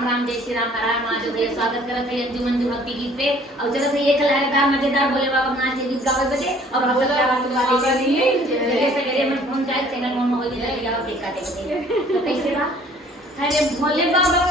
राम राम जय श्री राम हर हर महादेव भैया स्वागत करत है अंजुमन जो भक्ति गीत पे और चलत है एक लहरदार मजेदार भोले बाबा नाच के गीत गावे बजे और हम लोग बात करेंगे जगह से जगह में फोन चाहे चैनल में हो जाए या टेका टेके तो कैसे बा अरे भोले बाबा